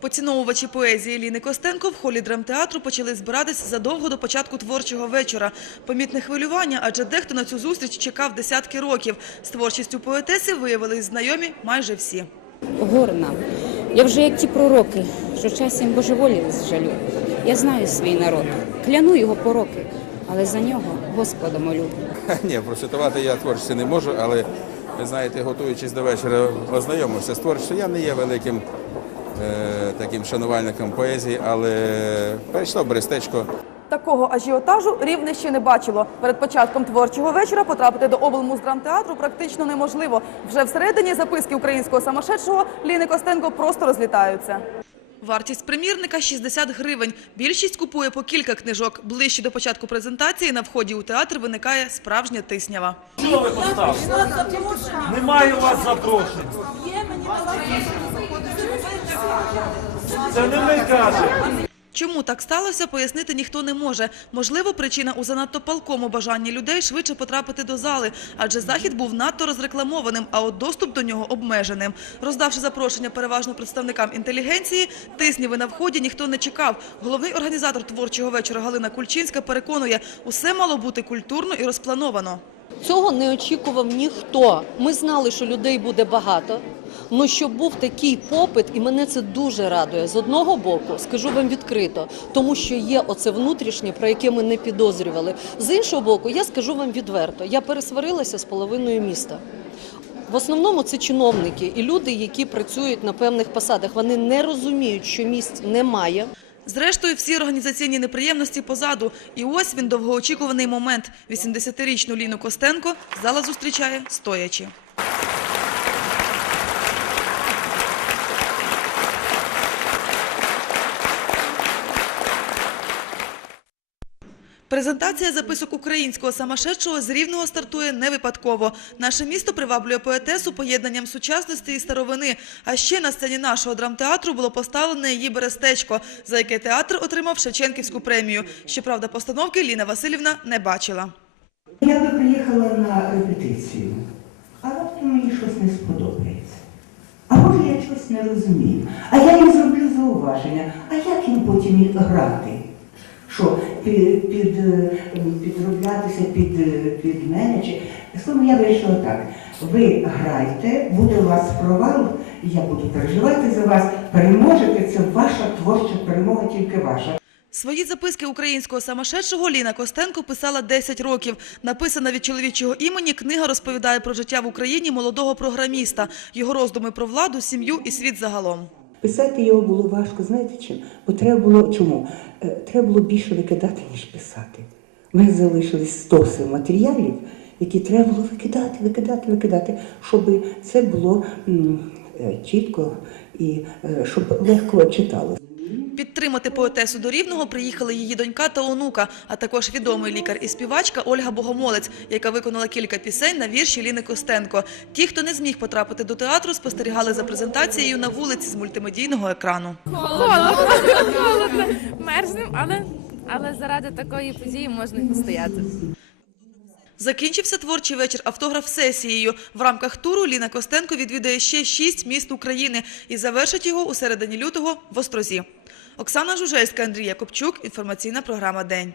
Поціновувачі поезії Ліни Костенко в холі драмтеатру почали збиратись задовго до початку творчого вечора. Помітне хвилювання, адже дехто на цю зустріч чекав десятки років. З творчістю поетеси виявились знайомі майже всі. горна. Я вже як ті пророки, що часом божеволіли з жалю. Я знаю свій народ, кляну його пороки, але за нього Господа молю. Ні, процитувати я творчості не можу, але ви знаєте, готуючись до вечора, ознайомився з творчістю. Я не є великим таким шанувальником поезії, але перейшло в Берестечко. Такого ажіотажу рівне ще не бачило. Перед початком творчого вечора потрапити до облмуздрамтеатру практично неможливо. Вже всередині записки українського самошедшого Ліни Костенко просто розлітаються. Вартість примірника – 60 гривень. Більшість купує по кілька книжок. Ближче до початку презентації на вході у театр виникає справжня тиснява. Що ви поставили? Немає у вас запрошень. Це не ми кажемо. Чому так сталося, пояснити ніхто не може. Можливо, причина у занадто палкому бажанні людей швидше потрапити до зали, адже захід був надто розрекламованим, а от доступ до нього обмеженим. Роздавши запрошення переважно представникам інтелігенції, тисніви на вході ніхто не чекав. Головний організатор творчого вечора Галина Кульчинська переконує, усе мало бути культурно і розплановано. Цього не очікував ніхто. Ми знали, що людей буде багато. Ну щоб був такий попит, і мене це дуже радує. З одного боку, скажу вам відкрито, тому що є оце внутрішнє, про яке ми не підозрювали. З іншого боку, я скажу вам відверто: я пересварилася з половиною міста. В основному це чиновники і люди, які працюють на певних посадах. Вони не розуміють, що місць немає. Зрештою, всі організаційні неприємності позаду. І ось він довгоочікуваний момент. 80-річну Ліну Костенко зала зустрічає стоячи. Презентація записок українського самошедшого з Рівного стартує не випадково. Наше місто приваблює поетесу поєднанням сучасності і старовини. А ще на сцені нашого драмтеатру було поставлене її берестечко, за яке театр отримав Шевченківську премію. Щоправда, постановки Ліна Васильівна не бачила. Я би приїхала на репетицію, а раптом мені щось не сподобається. А може я щось не розумію. А я їм зроблю зауваження. А як їм потім грати? Що, під, під, е, підроблятися під, е, під мене? Чи... Словом, я вирішила так. Ви грайте, буде у вас провал, я буду переживати за вас, переможете, це ваша творча перемога, тільки ваша. Свої записки українського самошедшого Ліна Костенко писала 10 років. Написана від чоловічого імені, книга розповідає про життя в Україні молодого програміста, його роздуми про владу, сім'ю і світ загалом. Писати його було важко, знаєте чим? Бо треба було чому? Е, Треба було більше викидати, ніж писати. У мене залишились стоси матеріалів, які треба було викидати, викидати, викидати, щоб це було е, чітко і е, щоб легко читалося. Підтримати поетесу до Рівного приїхали її донька та онука, а також відомий лікар і співачка Ольга Богомолець, яка виконала кілька пісень на вірші Ліни Костенко. Ті, хто не зміг потрапити до театру, спостерігали за презентацією на вулиці з мультимедійного екрану. Холодно, холодно, мерзнем, але, але заради такої події можна і постояти. Закінчився творчий вечір автограф-сесією. В рамках туру Ліна Костенко відвідає ще шість міст України і завершить його у середині лютого в Острозі. Оксана Жужельська, Андрій Якобчук. Інформаційна програма «День».